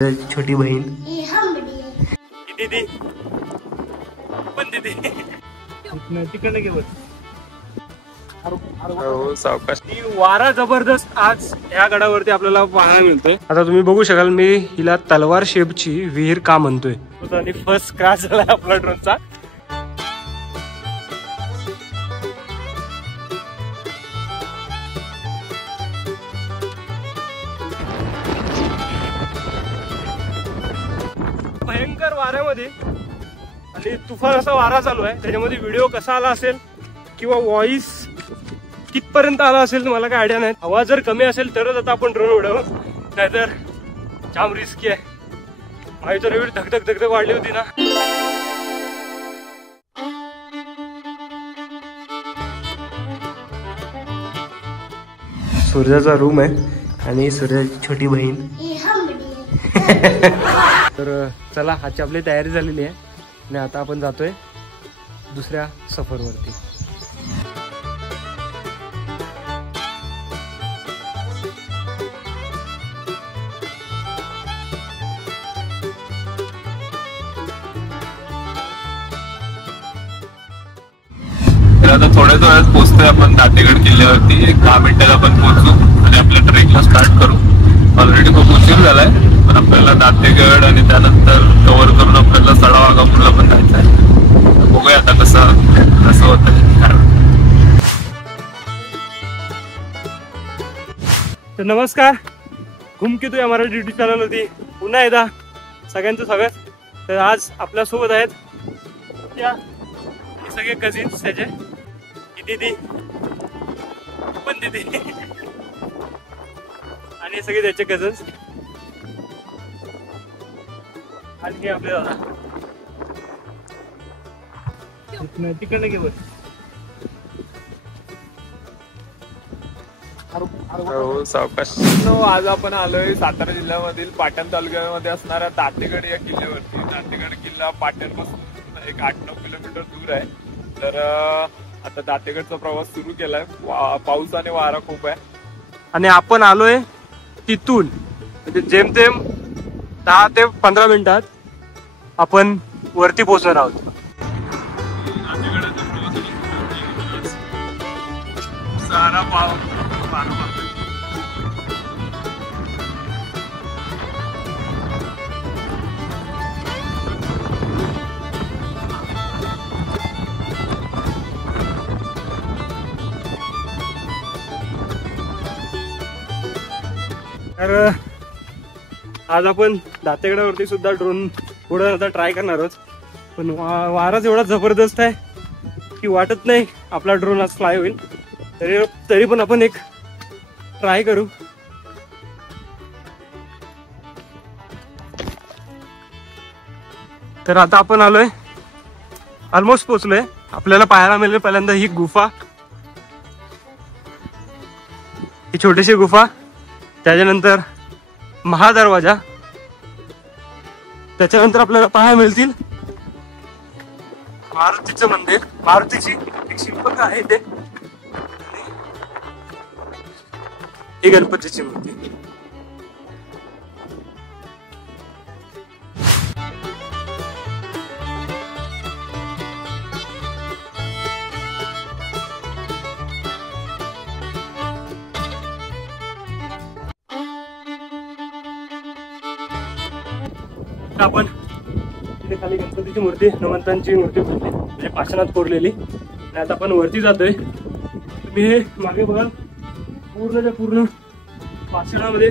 छोटी बहीण दीदी पण दीदी तिकडे गेलो. सावकाश. वारा जबरदस्त आज या गडावरती आपल्याला पाहायला मिळतोय. आता तुम्ही बघू शकाल मी हिला तलवार शेपची विहीर का म्हणतोय. आणि फर्स्ट क्रॅश झालाय आपला ड्रोनचा. भयंकर वाऱ्यामध्ये आणि तुफान असा वारा चालू आहे. त्याच्यामध्ये व्हिडिओ कसा आला असेल किंवा व्हॉइस कितपर्यंत आला असेल मला काय आयडिया नाही. हवा जर कमी असेल तरच आता आपण ड्रोन उडवू, नाहीतर जाम रिस्की आहे. माझी तर एवढी धगधग धगधग वाढली होती ना. सूर्याचा रूम आहे आणि सूर्याची छोटी बहीण. तर चला आजची आपली तयारी झालेली आहे आणि आता आपण जातोय दुसऱ्या सफरवरती. आता थोड्याच वेळात पोहोचतोय आपण दातेगड किल्ल्यावरती. 10 मिनिटात आपण पोहोचू आणि आपल्या ट्रेकला स्टार्ट करू. ऑलरेडी खूप उशीर झालाय पण आपल्याला दातेगड आणि त्यानंतर कव्हर करून आपल्याला सडावाघापूरला पण जायचं आहे. बघूया आता कसं होतं. तर नमस्कार, घुमकी तू मराठी यूट्यूब चॅनल होती पुन्हा एकदा सगळ्यांचं स्वागत. तर आज आपल्यासोबत आहेत त्या सगळे कझिन्स त्याचे. दीदी पण दीदी आणि सगळे त्याचे कझन्स आणि आपले दादा तिकडे गेलो. सावकाश. आज आपण आलोय सातारा जिल्ह्यामधील पाटण तालुक्यामध्ये असणाऱ्या दातेगड या किल्ल्यावरती. दातेगड किल्ला पाटण पासून एक 8-9 किलोमीटर दूर आहे. तर आता दातेगडचा प्रवास सुरू केलाय. पाऊस आणि वारा खूप आहे आणि आपण आलोय तिथून म्हणजे जेमतेम 10 ते 15 मिनिटात आपण वरती पोहोचणार आहोत. सारा पाऊस तर आज आपण दातेगडावरती सुद्धा ड्रोन थोडं आता ट्राय करणार आहोत. पण वाराच एवढा जबरदस्त आहे की वाटत नाही आपला ड्रोन आज फ्लाय होईल. तरी पण आपण एक ट्राय करू. तर आता आपण आलोय, ऑलमोस्ट पोहोचलोय. आपल्याला पाहायला मिळेल पहिल्यांदा ही गुफा, ही छोटीशी गुफा, त्याच्यानंतर महादरवाजा, त्याच्यानंतर आपल्याला पाहायला मिळतील मारुतीचं मंदिर, मारुतीची एक शिल्पकार आहे ते, ही गणपतीची मूर्ती. आपण तिथे खाली गणपतीची मूर्ती, हनुमंतांची मूर्ती बनली म्हणजे पाषाणात कोरलेली. आणि आता आपण वरती जातोय. तुम्ही हे मागे बघाल पूर्णच्या पूर्ण पाषाणामध्ये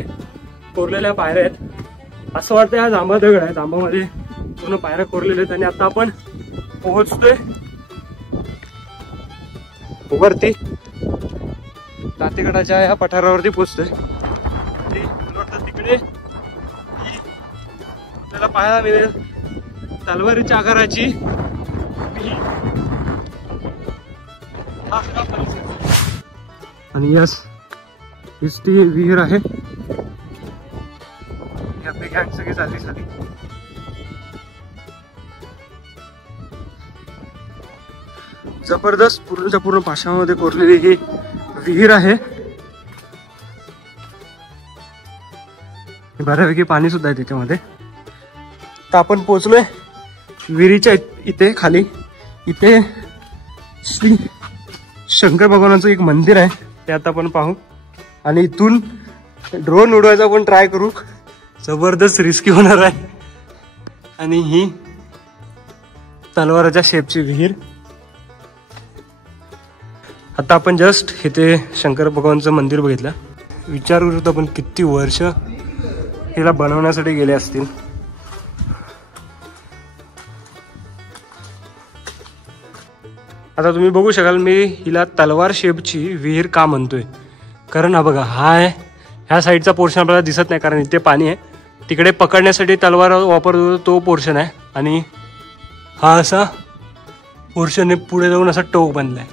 कोरलेल्या पायऱ्या आहेत. असं वाटतं हा जांभा दगड आहे, जांभामध्ये पूर्ण पायऱ्या कोरलेल्या आहेत. आणि आता आपण पोहोचतोय वरती, दातेगडाच्या या पठारावरती पोहोचतोय. तिकडे आपल्याला पाहायला मिळेल तलवारीच्या आकाराची आणि यस हीच ती विहीर आहे. आपली गँग सगळी झाली. जबरदस्त पूर्णच्या पूर्ण पाषाणामध्ये कोरलेली ही विहीर आहे. बऱ्यापैकी पाणी सुद्धा आहे त्याच्यामध्ये. तर आपण पोहोचलोय विहिरीच्या इथे खाली. इथे श्री शंकर भगवानाचं एक मंदिर आहे, ते आता आपण पाहू. आणि इथून ड्रोन उडवायचा पण ट्राय करू. जबरदस्त रिस्की होणार आहे. आणि ही तलवाराच्या शेपची विहीर. आता आपण जस्ट इथे शंकर भगवानचं मंदिर बघितलं. विचार करू आपण किती वर्ष हिला बनवण्यासाठी गेले असतील. आता तुम्ही बघू शकाल मी हिला तलवार शेपची विहीर का म्हणतोय. कारण हा बघा, हा आहे ह्या साईडचा पोर्शन आपल्याला दिसत नाही कारण इथे पाणी आहे. तिकडे पकडण्यासाठी तलवार वापरतो तो पोर्शन आहे. आणि हा असा पोर्शन आहे, पुढे जाऊन असा टोक बनलाय.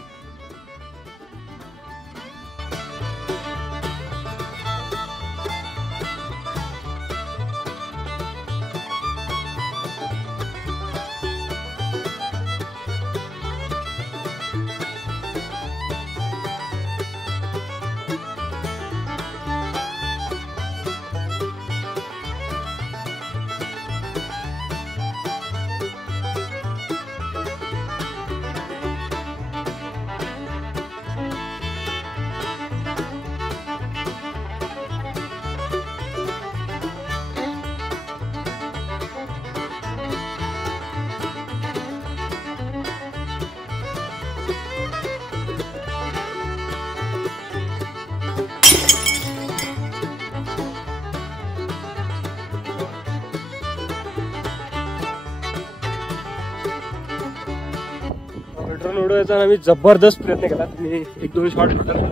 ड्रोन उडवायचा आम्ही जबरदस्त प्रयत्न केला. मी 1-2 शॉट घेतला.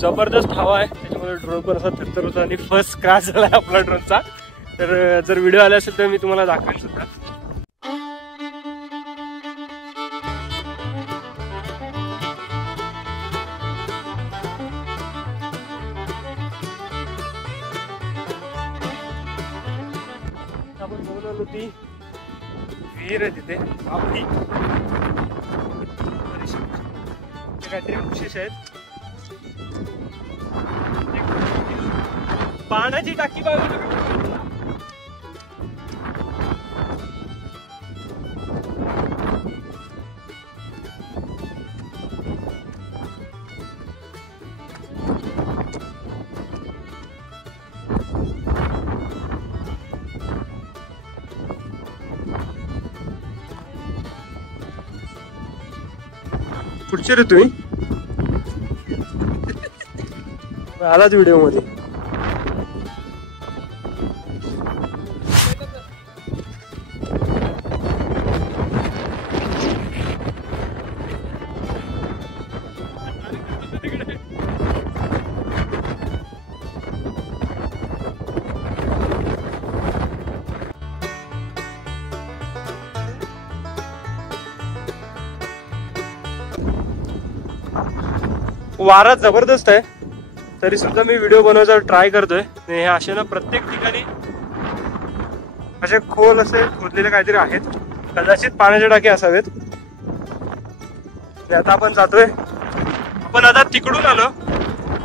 जबरदस्त हवा आहे त्याच्यामुळे ड्रोन पण असा थरथर होता आणि फर्स्ट क्रॅश झाला आपला ड्रोनचा. तर जर व्हिडिओ आला असेल तर मी तुम्हाला दाखवेन सुद्धा. आपण बघून आलो ती विहीर आहे तिथे. आपली काहीतरी विशेष आहेत. पाण्याची टाकी बाजूला कुठचे रे तुम्ही? आलाच व्हिडिओ मध्ये. वारा जबरदस्त आहे तरी सुद्धा मी व्हिडिओ बनवायचा ट्राय करतोय. हे असे ना प्रत्येक ठिकाणी असे खोल असे खोदलेले काहीतरी आहेत. कदाचित पाण्याचे टाके असावेत. आता आपण जातोय. आपण आता तिकडून आलो.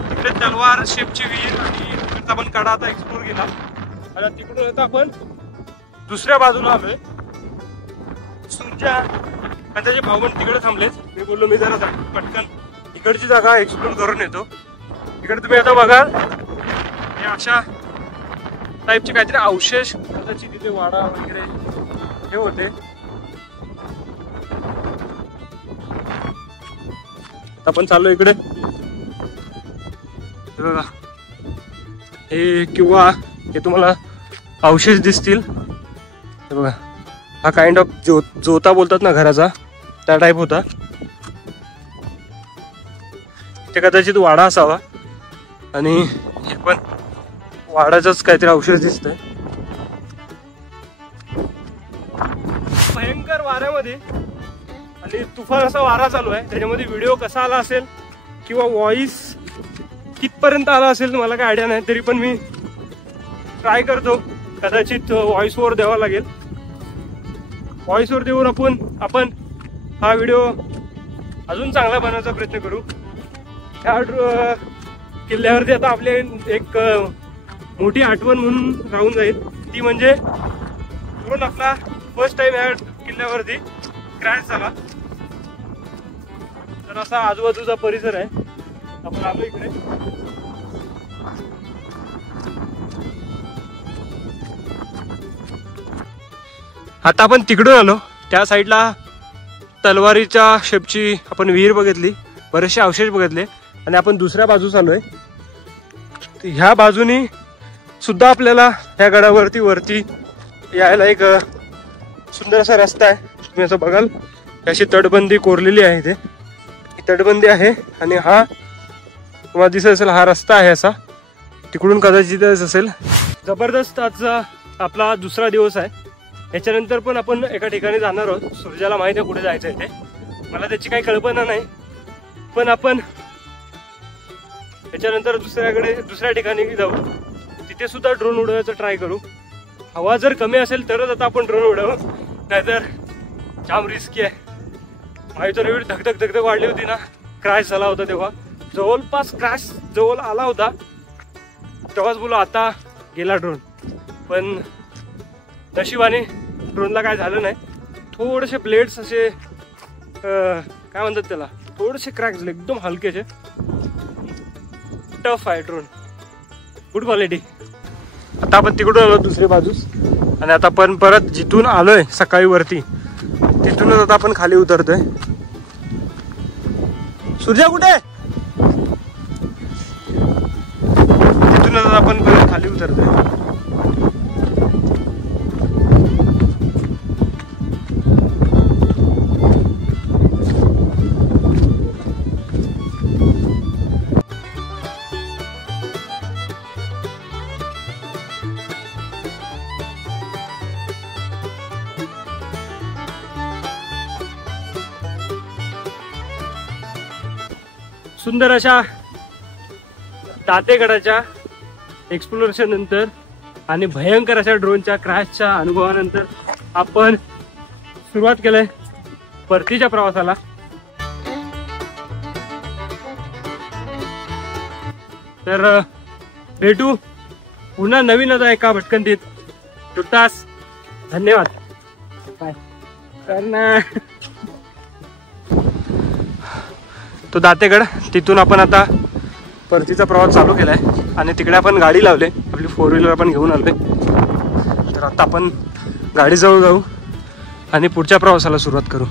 तिकडे तलवार शेपची विहीर आणि आपण कडा आता एक्सप्लोर केला. आता तिकडून आता आपण दुसऱ्या बाजूला आलोय. सूर्या आणि त्याचे भाऊ पण तिकडे थांबलेत. मी बोललो मी जरा पटकन इकडची जागा एक्सप्लोर करून येतो. इकडे तुम्ही आता बघाल हे अशा टाईपचे काहीतरी अवशेष कदाचित तिथे वाडा वगैरे हे होते. आपण चाललो इकडे. बघा हे किंवा हे तुम्हाला अवशेष दिसतील. हे बघा हा काइंड ऑफ जोता बोलतात ना घराचा, त्या टाईप होता. ते कदाचित वाडा असावा आणि हे पण वाडाचाच काहीतरी अवशेष दिसतंय. भयंकर वाऱ्यामध्ये आणि तुफान असा वारा चालू आहे. त्याच्यामध्ये व्हिडिओ कसा आला असेल किंवा व्हॉइस कितपर्यंत आला असेल मला काय आयडिया नाही. तरी पण मी ट्राय करतो. कदाचित व्हॉइस ओव्हर द्यावा लागेल. व्हॉइस ओव्हर देऊन आपण हा व्हिडिओ अजून चांगला बनवण्याचा प्रयत्न करू. ह्या किल्ल्यावरती आता आपले एक मोठी आठवण म्हणून राहून जाईल ती म्हणजे ड्रोन आपला फर्स्ट टाइम ह्या किल्ल्यावरती क्रॅश झाला. तर असा आजूबाजूचा परिसर आहे. आपण आलो इकडे. आता आपण तिकडून आलो. त्या साईडला तलवारीच्या शेपची आपण विहीर बघितली, बरेचसे अवशेष बघितले आणि आपण दुसऱ्या बाजूस आलोय. ह्या बाजूनी सुद्धा आपल्याला ह्या गडावरती वरती यायला एक सुंदर असा रस्ता आहे. तुम्ही असं बघाल अशी तटबंदी कोरलेली आहे. इथे तटबंदी आहे आणि हा तुम्हाला दिसत असेल हा रस्ता आहे असा, तिकडून कदाचितच असेल. जबरदस्त आजचा आपला दुसरा दिवस आहे. याच्यानंतर पण आपण एका ठिकाणी जाणार आहोत. सूर्याला माहिती आहे कुठे जायचं आहे ते, मला त्याची काही कल्पना नाही. पण आपण याच्यानंतर दुसऱ्या ठिकाणी जाऊ, तिथे सुद्धा ड्रोन उडवायचा ट्राय करू. हवा जर कमी असेल तरच आता आपण ड्रोन उडवू, नाहीतर जाम रिस्की आहे. माझी तर एवढी धगधग वाढली होती ना, क्रॅश झाला होता तेव्हा. जवळपास क्रॅश जवळ आला होता तेव्हाच बोलू आता गेला ड्रोन. पण नशिबाने ड्रोनला काय झालं नाही. थोडेसे ब्लेड्स असे काय म्हणतात त्याला, थोडेसे क्रॅक झाले, एकदम हलकेचे. टफ आहे ड्रोन, गुड क्वालिटी. आता आपण तिकडून आलो दुसरी बाजूस आणि आता आपण परत जिथून आलोय सकाळी वरती तिथूनच आता आपण खाली उतरतोय. सूर्या कुठे? तिथूनच आता आपण परत खाली उतरतोय. सुंदर अशा दातेगडाच्या एक्सप्लोरेशन नंतर आणि भयंकर अशा ड्रोनच्या क्रॅशच्या अनुभवानंतर आपण सुरुवात केलंय परतीच्या प्रवासाला. तर भेटू पुन्हा नवीन आता एका भटकंतीत. तुर्तास धन्यवाद. बाय. तो दातेगड, तिथून आपण आता परतीचा प्रवास चालू केलाय आणि तिकडे आपण गाडी लावले, आपली 4 व्हीलर आपण घेऊन आलोय. तर आता आपण गाडीजवळ जाऊ आणि पुढच्या प्रवासाला सुरुवात करू.